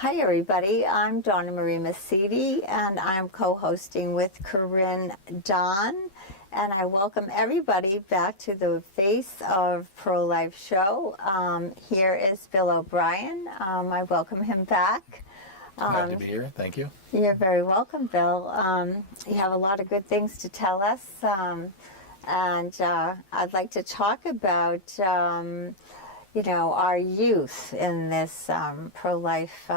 Hi everybody, I'm Donnamarie Mesite and I'm co-hosting with Corinne Don, and I welcome everybody back to the Face of Pro-Life show. Here is Bill O'Brien. I welcome him back. Glad to be here, thank you. You're very welcome, Bill. You have a lot of good things to tell us, and I'd like to talk about our youth in this pro-life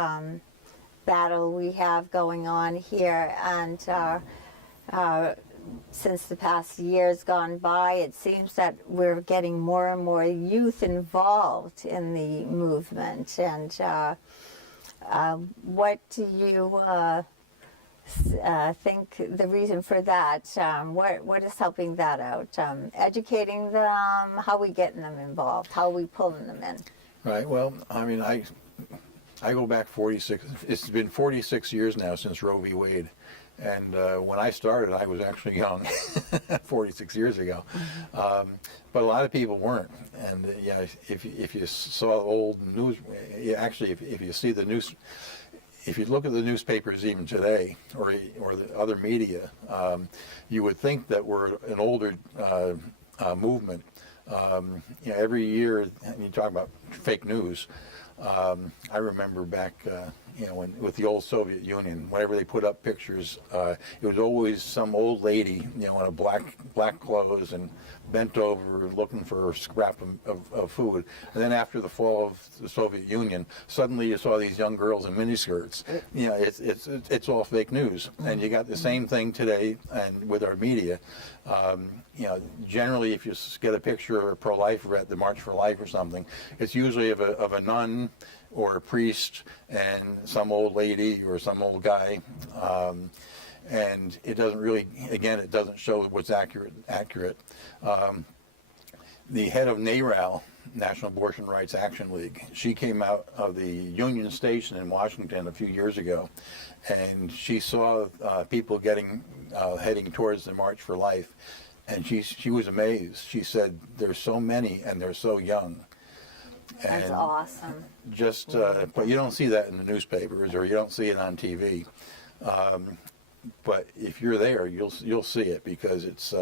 battle we have going on here. And since the past years gone by, it seems that we're getting more and more youth involved in the movement. And what do you think the reason for that? What is helping that out? Educating them? How are we getting them involved? How are we pulling them in? Right, well, I mean, I go back 46, it's been 46 years now since Roe v. Wade. And when I started, I was actually young, 46 years ago. But a lot of people weren't. And if you saw old news, actually, if you see the news, if you look at the newspapers even today, or the other media, you would think that we're an older movement. Every year, and you talk about fake news. I remember back, with the old Soviet Union, whenever they put up pictures, it was always some old lady, in a black clothes and bent over looking for a scrap of food. And then after the fall of the Soviet Union, suddenly you saw these young girls in miniskirts. It's all fake news. And you got the same thing today, and with our media. Generally, if you get a picture of a pro-lifer at the March for Life or something, it's usually of a nun or a priest and some old lady or some old guy. And it doesn't really, again, it doesn't show what's accurate. The head of NARAL, National Abortion Rights Action League, she came out of the Union Station in Washington a few years ago, and she saw people heading towards the March for Life, and she was amazed. She said, "There's so many, and they're so young." That's awesome. But you don't see that in the newspapers, or you don't see it on TV. But if you're there, you'll see it, because it's.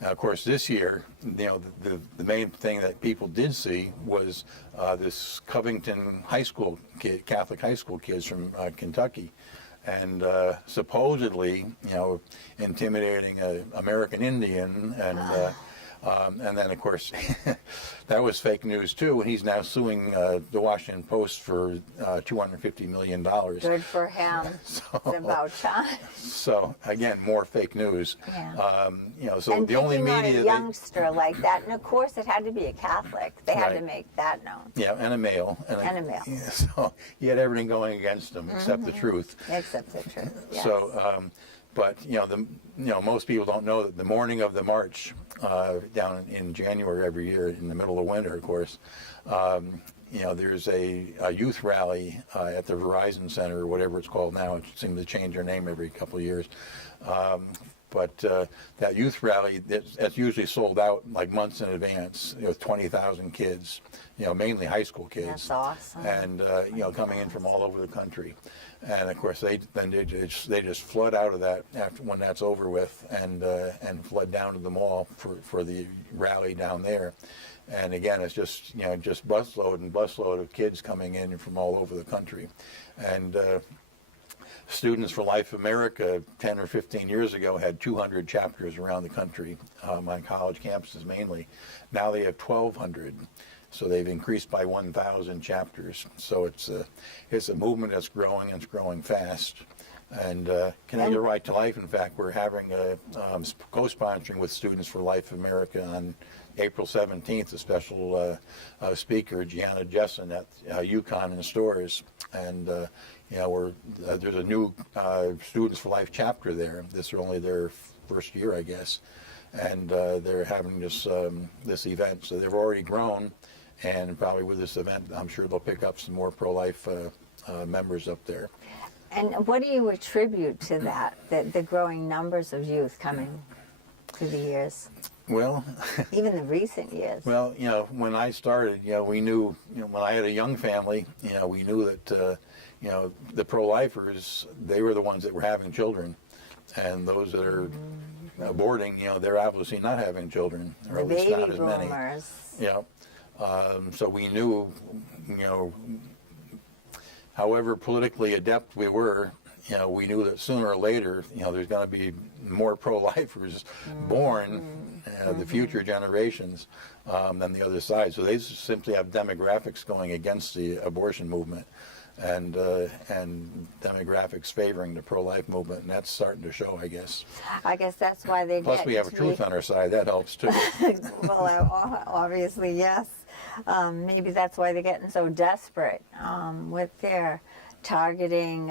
Now, of course, this year, the main thing that people did see was this Covington High School kid, Catholic high school kids from Kentucky, and supposedly, intimidating an American Indian, and then, of course, that was fake news too. And he's now suing the Washington Post for $250 million. Good for him. It's about time. So again, more fake news. Yeah. So and the only media, a youngster like that, and of course, it had to be a Catholic. They had to make that known. Yeah, and a male. And a male. Yeah, so he had everything going against him except the truth. Except the truth. Yes. So. But most people don't know that the morning of the march down in January every year, in the middle of winter, of course, there's a youth rally at the Verizon Center, or whatever it's called now. It seems to change their name every couple of years. But that youth rally, that's usually sold out like months in advance. 20,000 kids, mainly high school kids. That's awesome. And coming in from all over the country. And of course, they just flood out of that when that's over with, and flood down to the mall for the rally down there. And again, it's just busload and busload of kids coming in from all over the country. And Students for Life America 10 or 15 years ago had 200 chapters around the country, on college campuses mainly. Now they have 1,200. So they've increased by 1,000 chapters. So it's a movement that's growing, and it's growing fast. And Connecticut Right to Life, in fact, we're having co-sponsoring with Students for Life America on April 17th, a special speaker, Gianna Jessen, at UConn in Stores. And there's a new Students for Life chapter there. This is only their first year, I guess. And they're having this event. So they've already grown. And probably with this event, I'm sure they'll pick up some more pro-life members up there. And what do you attribute to that, the growing numbers of youth coming through the years? Well, even the recent years. well, when I started, we knew, when I had a young family, we knew that, the pro-lifers, they were the ones that were having children, and those that are aborting, they're obviously not having children, or The at least baby not as many. boomers. Yeah. So we knew, however politically adept we were, we knew that sooner or later, there's going to be more pro-lifers born, the future generations, than the other side. So they simply have demographics going against the abortion movement, and demographics favoring the pro-life movement, and that's starting to show, I guess. I guess that's why they Plus, get we have a truth on our side. That helps too. Well, obviously, yes. Maybe that's why they're getting so desperate with their targeting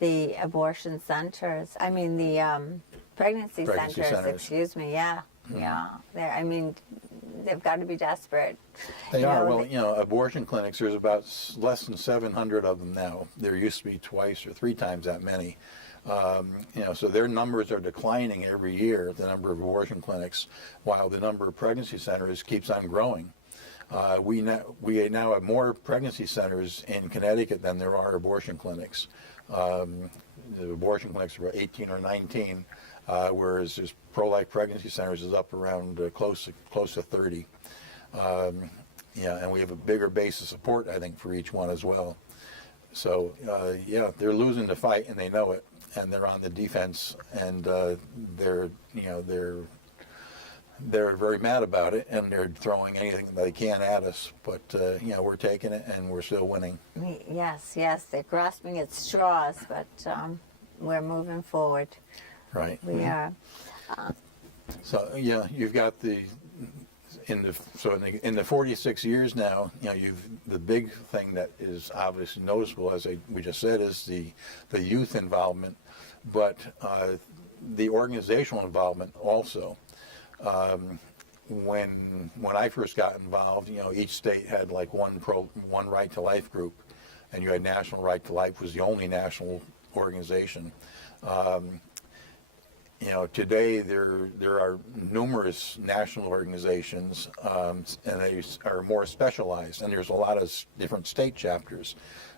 the abortion centers. I mean, the pregnancy centers. Excuse me. Yeah, yeah. I mean, they've got to be desperate. They are. Well, abortion clinics, there's about less than 700 of them now. There used to be twice or three times that many. So their numbers are declining every year, the number of abortion clinics, while the number of pregnancy centers keeps on growing. We now have more pregnancy centers in Connecticut than there are abortion clinics. The abortion clinics are about 18 or 19, whereas this pro-life pregnancy centers is up around close to 30. And we have a bigger base of support, I think, for each one as well. So they're losing the fight, and they know it, and they're on the defense, and they're very mad about it, and they're throwing anything they can at us. But we're taking it, and we're still winning. Yes, they're grasping at straws, but we're moving forward. Right. We are. So you've got in the 46 years now, the big thing that is obviously noticeable, as we just said, is the youth involvement, but the organizational involvement also. When I first got involved, each state had like one Right to Life group, and you had National Right to Life was the only national organization. Today there are numerous national organizations, and they are more specialized, and there's a lot of different state chapters.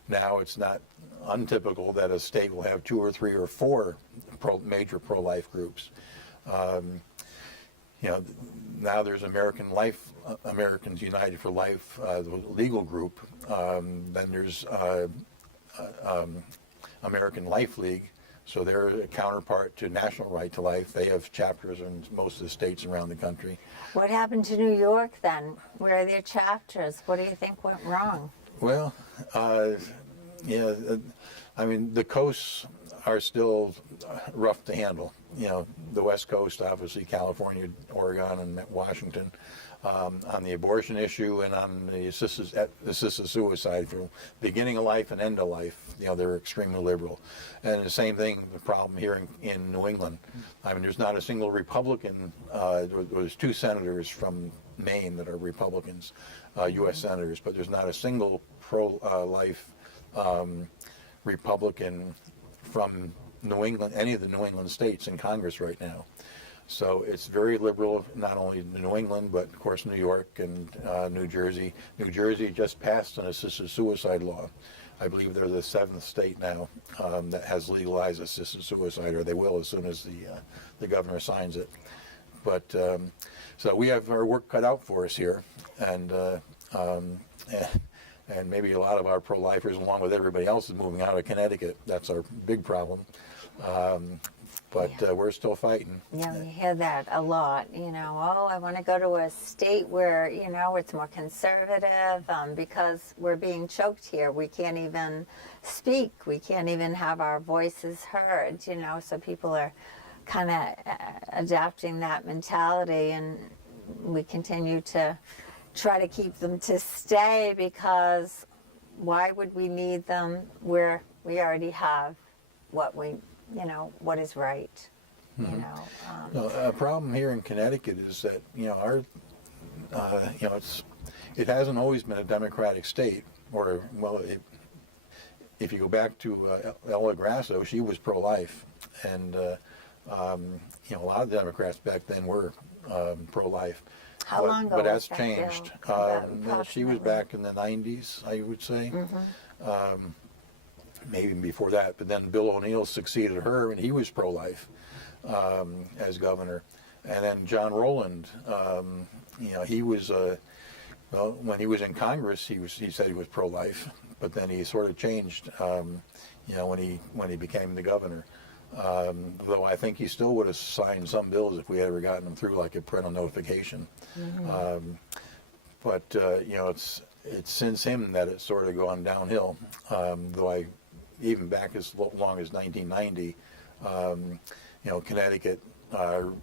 Now it's not untypical that a state will have 2 or 3 or 4 major pro-life groups. Now there's Americans United for Life, the legal group. Then there's American Life League, so they're a counterpart to National Right to Life. They have chapters in most of the states around the country. What happened to New York then? Where are their chapters? What do you think went wrong? Well, I mean, the coasts are still rough to handle. The West Coast, obviously, California, Oregon, and Washington, on the abortion issue and on the assisted suicide for beginning of life and end of life. They're extremely liberal. And the same thing, the problem here in New England. I mean, there's not a single Republican. There's 2 senators from Maine that are Republicans, U.S. senators, but there's not a single pro-life Republican from New England, any of the New England states in Congress right now. So it's very liberal, not only in New England, but of course New York and New Jersey. New Jersey just passed an assisted suicide law. I believe they're the 7th state now that has legalized assisted suicide, or they will as soon as the governor signs it. But so we have our work cut out for us here, and maybe a lot of our pro-lifers, along with everybody else, is moving out of Connecticut. That's our big problem. But we're still fighting. Yeah, we hear that a lot. I want to go to a state where, it's more conservative because we're being choked here. We can't even speak. We can't even have our voices heard, so people are kind of adapting that mentality, and we continue to try to keep them to stay, because why would we need them where we already have what what is right? A problem here in Connecticut is that it hasn't always been a democratic state, if you go back to Ella Grasso, she was pro-life, and A lot of Democrats back then were pro-life. How long ago But was that's that changed. bill? She was Approximately. back in the 90s, I would say. Maybe even before that. But then Bill O'Neill succeeded her, and he was pro-life as governor. And then John Rowland, he was, when he was in Congress, he said he was pro-life, but then he sort of changed, when he became the governor. Though I think he still would have signed some bills if we had ever gotten them through, like a parental notification. But it's since him that it's sort of gone downhill. Though even back as long as 1990, Connecticut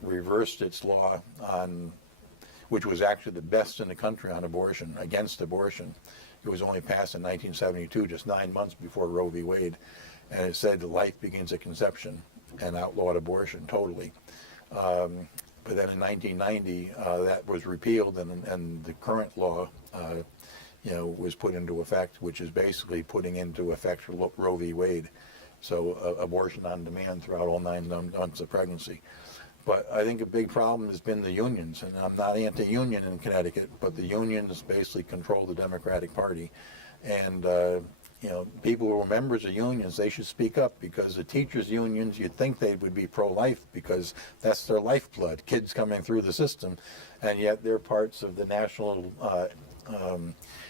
reversed its law on, which was actually the best in the country on abortion, against abortion. It was only passed in 1972, just 9 months before Roe v. Wade, and it said life begins at conception and outlawed abortion totally. But then in 1990, that was repealed, and the current law, was put into effect, which is basically putting into effect Roe v. Wade. So abortion on demand throughout all 9 months of pregnancy. But I think a big problem has been the unions, and I'm not anti-union in Connecticut, but the unions basically control the Democratic Party. And, people who are members of unions, they should speak up, because the teachers' unions, you'd think they would be pro-life because that's their lifeblood, kids coming through the system, and yet they're parts of the national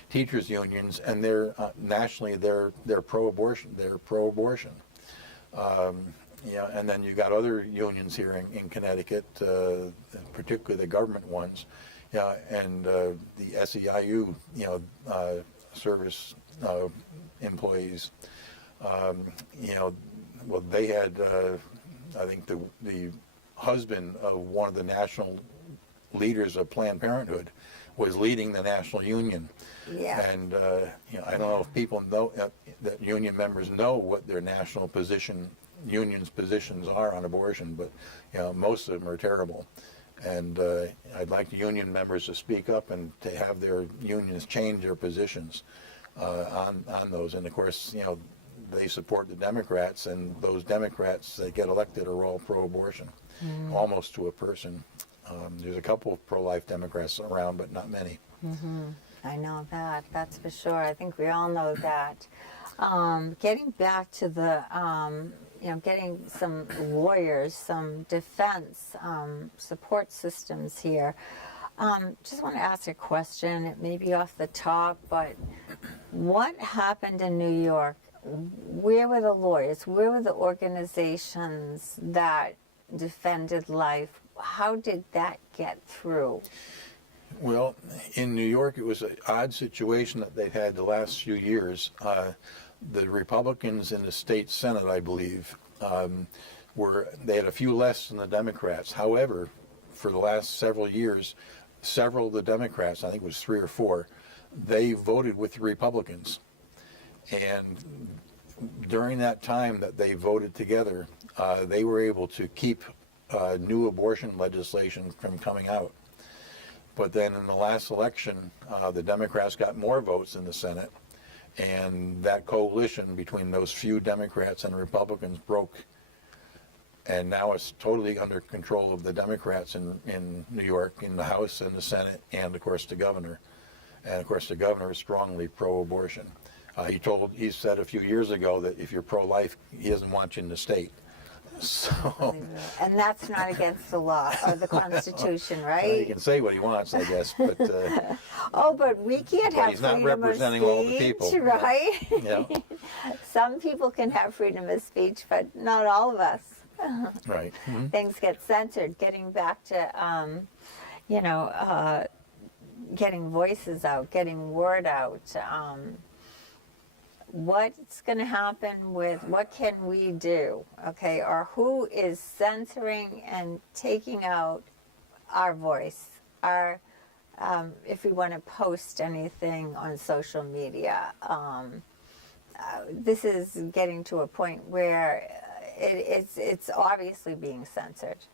teachers' unions, and they're nationally they're pro-abortion. And then you got other unions here in Connecticut, particularly the government ones, and the SEIU, service employees. Well, they had, I think the husband of one of the national leaders of Planned Parenthood was leading the national union. Yeah. And I don't know if people know that union members know what their national unions' positions are on abortion, but most of them are terrible. And I'd like the union members to speak up and to have their unions change their positions on those. And of course, they support the Democrats, and those Democrats that get elected are all pro-abortion, almost to a person. There's a couple of pro-life Democrats around, but not many. I know that. That's for sure. I think we all know that. Getting back to the, getting some lawyers, some defense support systems here. Just want to ask a question. It may be off the top, but what happened in New York? Where were the lawyers? Where were the organizations that defended life? How did that get through? Well, in New York, it was an odd situation that they've had the last few years. The Republicans in the state Senate, I believe, they had a few less than the Democrats. However, for the last several years, several of the Democrats, I think it was 3 or 4, they voted with the Republicans. And during that time that they voted together, they were able to keep new abortion legislation from coming out. But then in the last election, the Democrats got more votes in the Senate, and that coalition between those few Democrats and Republicans broke. And now it's totally under control of the Democrats in New York, in the House and the Senate, and of course the governor. And of course the governor is strongly pro-abortion. He said a few years ago that if you're pro-life, he doesn't want you in the state. So, and that's not against the law or the Constitution, right? He can say what he wants, I guess, but but we can't have he's not freedom representing of all the speech, people, right? Yeah. Some people can have freedom of speech, but not all of us. Right. Mm-hmm. Things get censored. Getting back to, getting voices out, getting word out. What's going to happen with, what can we do, okay, or who is censoring and taking out our voice, if we want to post anything on social media. This is getting to a point where it's obviously being censored,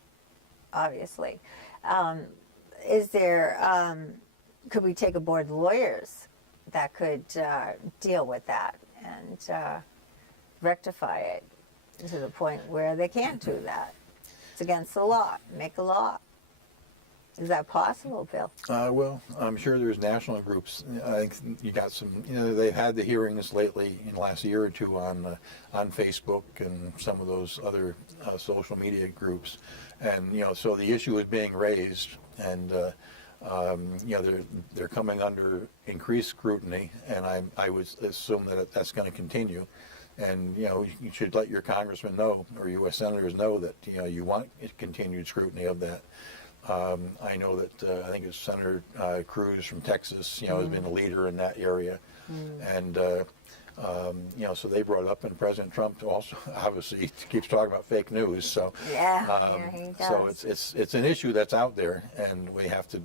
obviously. Could we take aboard lawyers that could deal with that and rectify it to the point where they can't do that? It's against the law. Make a law. Is that possible, Bill? Well, I'm sure there's national groups. I think you got some. They've had the hearings lately in the last year or two on Facebook and some of those other social media groups, and so the issue is being raised, and they're coming under increased scrutiny, and I would assume that that's going to continue. And you should let your congressmen know or U.S. senators know that you want continued scrutiny of that. I know that I think it's Senator Cruz from Texas, has been a leader in that area, and so they brought it up, and President Trump also obviously keeps talking about fake news. So He does. so it's an issue that's out there, and we have to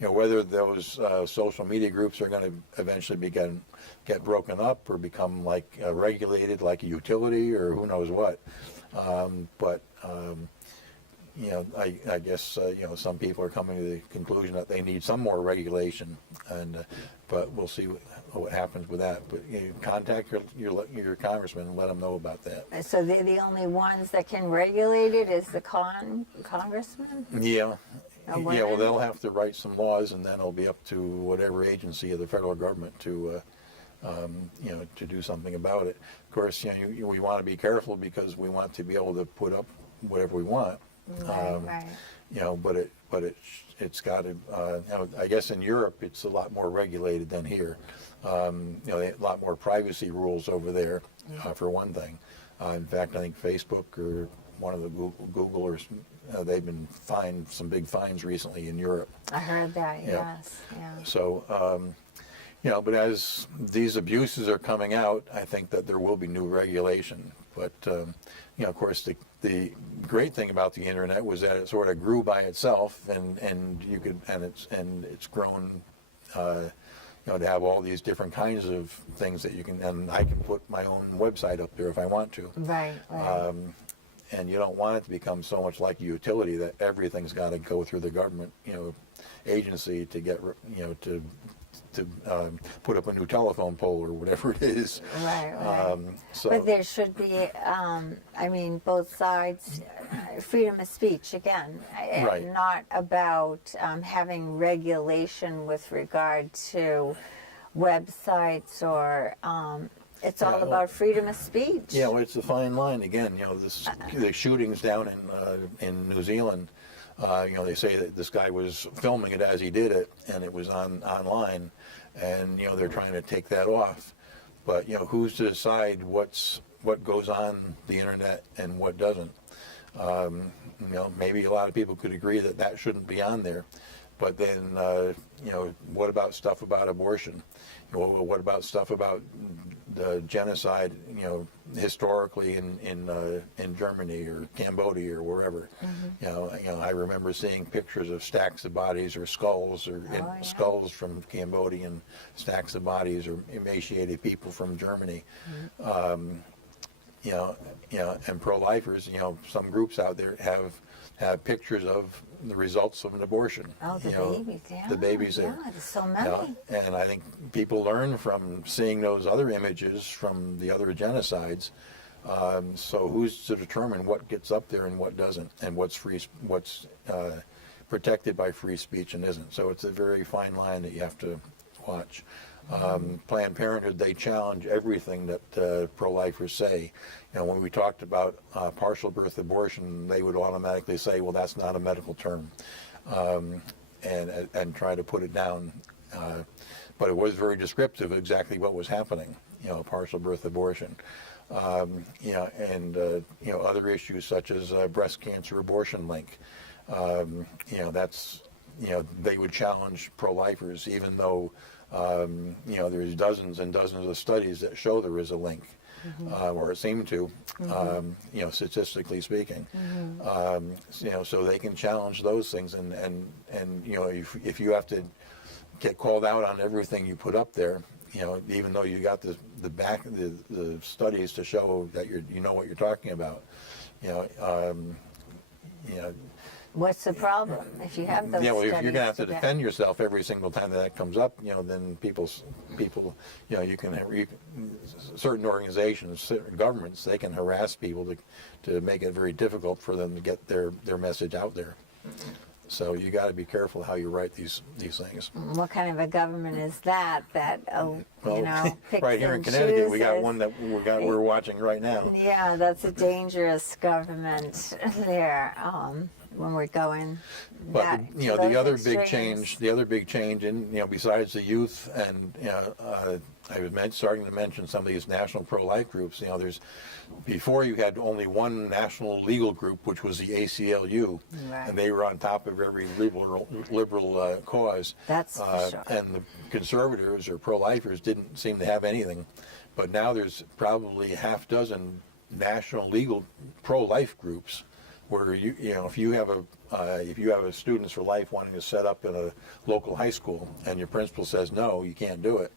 whether those social media groups are going to eventually get broken up or become like regulated like a utility or who knows what, I guess some people are coming to the conclusion that they need some more regulation, but we'll see what happens with that. But contact your congressman and let them know about that. So the only ones that can regulate it is the congressman? Yeah. And Yeah, well, women? they'll have to write some laws, and then it'll be up to whatever agency of the federal government to do something about it. Of course, we want to be careful because we want to be able to put up whatever we want. Right. But it's got to. I guess in Europe it's a lot more regulated than here. They have a lot more privacy rules over there, for one thing. In fact, I think Facebook or one of the Google or they've been fined some big fines recently in Europe. I heard that. Yeah. Yes. Yeah. So. But as these abuses are coming out, I think that there will be new regulation. But of course, the great thing about the internet was that it sort of grew by itself, and it's grown. To have all these different kinds of things that you can, and I can put my own website up there if I want to. Right. And you don't want it to become so much like a utility that everything's got to go through the government, agency to get, to put up a new telephone pole or whatever it is. Right. But there should be, both sides, freedom of speech, again, Right. not about having regulation with regard to websites or, it's all about freedom of speech. Yeah, well, it's a fine line. Again, the shootings down in New Zealand, they say that this guy was filming it as he did it, and it was online, and they're trying to take that off. But who's to decide what goes on the internet and what doesn't? Maybe a lot of people could agree that shouldn't be on there, but then what about stuff about abortion? What about stuff about the genocide, historically in Germany or Cambodia or wherever? I remember seeing pictures of stacks of bodies or skulls skulls from Cambodia and stacks of bodies or emaciated people from Germany. And pro-lifers, some groups out there have pictures of the results of an abortion. Oh, babies, yeah. The babies there. Yeah, there's so many. And I think people learn from seeing those other images from the other genocides. So who's to determine what gets up there and what doesn't, and what's protected by free speech and isn't? So it's a very fine line that you have to watch. Planned Parenthood, they challenge everything that pro-lifers say. When we talked about partial birth abortion, they would automatically say, well, that's not a medical term, and try to put it down. But it was very descriptive of exactly what was happening, partial birth abortion. Other issues such as breast cancer abortion link. They would challenge pro-lifers, even though there's dozens and dozens of studies that show there is a link, or it seemed to, statistically speaking. So they can challenge those things, and if you have to get called out on everything you put up there, even though you got the studies to show that you know what you're talking about, What's the problem if you have those Yeah, well, if studies you're going to have to together? defend yourself every single time that comes up, then people, you can have certain organizations, certain governments, they can harass people to make it very difficult for them to get their message out there. So you got to be careful how you write these things. What kind of a government is that? Picks Right here in and Connecticut, we got chooses? one that we're watching right now. Yeah, that's a dangerous government there. When we're going. But the other big extremes. change, in besides the youth, and I was starting to mention some of these national pro-life groups. Before you had only one national legal group, which was the ACLU, Right. and they were on top of every liberal cause. That's for sure. And the conservatives or pro-lifers didn't seem to have anything. But now there's probably a half dozen national legal pro-life groups, where if you have a Students for Life wanting to set up in a local high school, and your principal says no, you can't do it.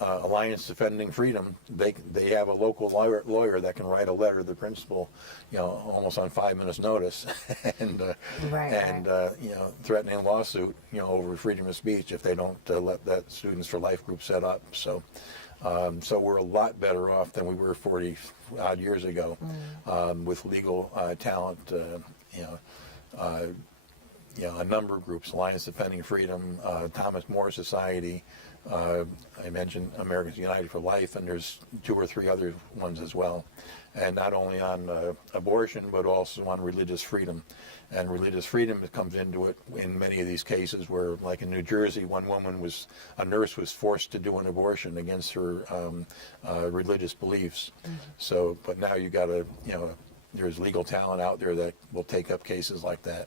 Alliance Defending Freedom, they have a local lawyer that can write a letter to the principal, almost on 5 minutes notice, and threatening a lawsuit, over freedom of speech if they don't let that Students for Life group set up. So we're a lot better off than we were 40 odd years ago, with legal talent. A number of groups: Alliance Defending Freedom, Thomas More Society. I mentioned Americans United for Life, and there's 2 or 3 other ones as well. And not only on abortion, but also on religious freedom. And religious freedom comes into it in many of these cases where, like in New Jersey, one woman a nurse was forced to do an abortion against her religious beliefs. So, but now you got there's legal talent out there that will take up cases like that.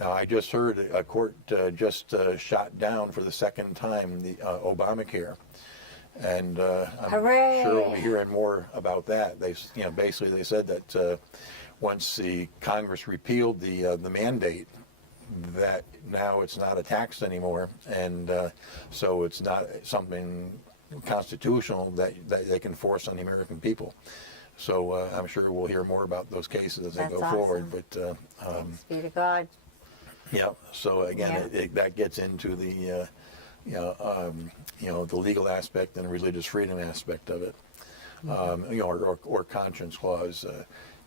Now, I just heard a court just shot down for the second time the Obamacare, and I'm Hooray! sure we'll be hearing more about that. Basically they said that once the Congress repealed the mandate, that now it's not a tax anymore, and so it's not something constitutional that they can force on the American people. So I'm sure we'll hear more about those cases as they go forward. But Thanks be to God. yeah. So again, that gets into the the legal aspect and religious freedom aspect of it, or conscience clause.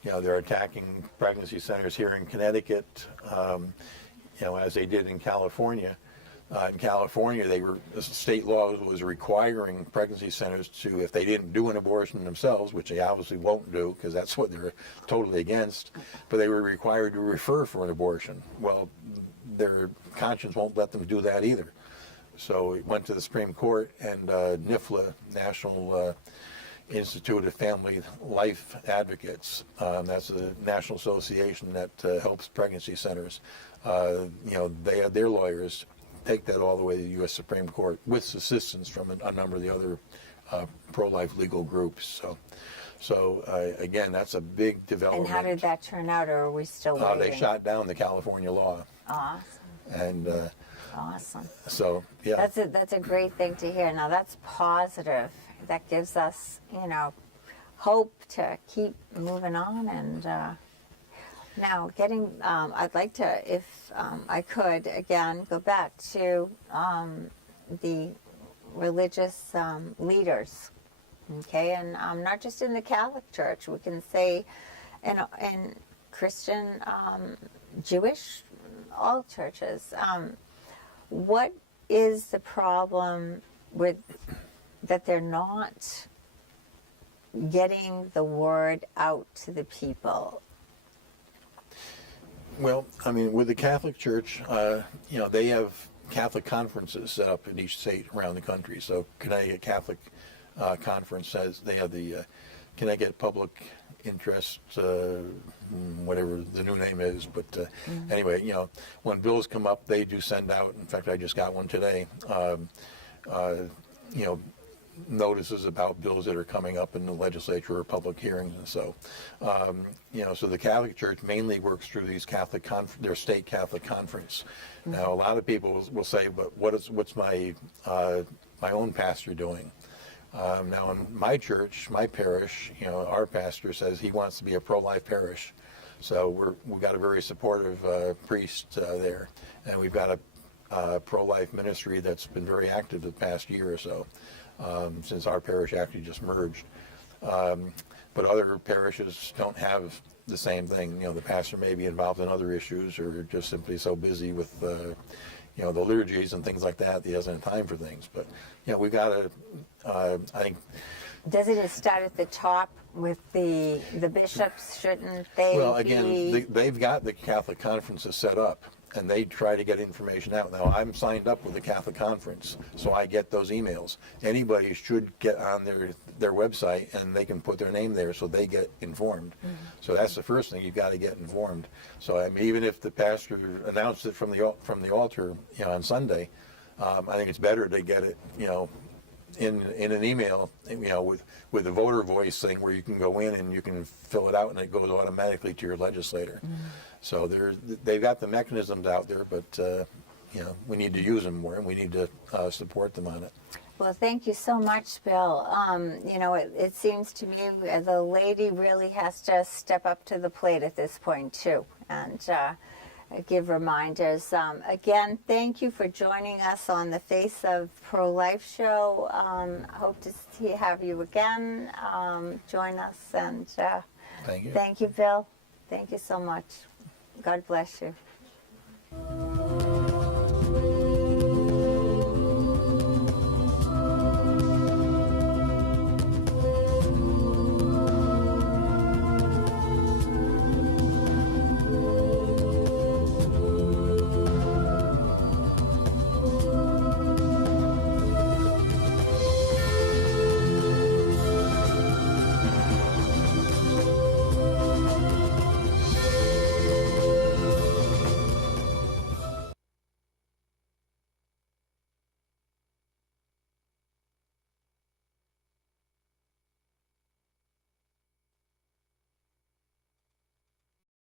They're attacking pregnancy centers here in Connecticut, as they did in California. In California, state law was requiring pregnancy centers to, if they didn't do an abortion themselves, which they obviously won't do because that's what they're totally against, but they were required to refer for an abortion. Well, their conscience won't let them do that either. So it went to the Supreme Court, and NIFLA, National Institute of Family Life Advocates, that's a national association that helps pregnancy centers. They had their lawyers take that all the way to the U.S. Supreme Court with assistance from a number of the other pro-life legal groups. So again, that's a big development. And how did that turn out, or are we still waiting? They shot down the California law. Awesome. And Awesome. so, yeah. That's a great thing to hear. Now that's positive. That gives us, hope to keep moving on. And now I'd like to, if I could, again, go back to the religious leaders, okay? And not just in the Catholic Church. We can say in Christian, Jewish, all churches. What is the problem with that they're not getting the word out to the people? Well, I mean, with the Catholic Church, they have Catholic conferences set up in each state around the country. So Connecticut Catholic Conference says they have the Connecticut Public Interest, whatever the new name is. But anyway, when bills come up, they do send out. In fact, I just got one today. Notices about bills that are coming up in the legislature or public hearings, and so so the Catholic Church mainly works through these their state Catholic conference. Now, a lot of people will say, but what's my own pastor doing? Now, in my church, my parish, our pastor says he wants to be a pro-life parish. So we've got a very supportive priest there, and we've got a pro-life ministry that's been very active the past year or so, since our parish actually just merged. But other parishes don't have the same thing. You know, the pastor may be involved in other issues, or just simply so busy with you know, the liturgies and things like that, he doesn't have time for things. But you know, we've got to, I think. Doesn't it start at the top with the bishops? Shouldn't they? Well, again, they've got the Catholic conferences set up, and they try to get information out. Now, I'm signed up with the Catholic Conference, so I get those emails. Anybody should get on their website, and they can put their name there so they get informed. Mm-hmm. So that's the first thing, you've got to get informed. So I mean, even if the pastor announced it from the altar, you know, on Sunday, I think it's better to get it, you know, in an email, you know, with a voter voice thing where you can go in and you can fill it out and it goes automatically to your legislator. Mm-hmm. So they've got the mechanisms out there, but you know, we need to use them more, and we need to support them on it. Well, thank you so much, Bill. You know, it seems to me the lady really has to step up to the plate at this point too, and give reminders. Again, thank you for joining us on the Face of Pro-Life show. Hope to have you again. Join us, and thank you. Thank you, Bill. Thank you so much. God bless you.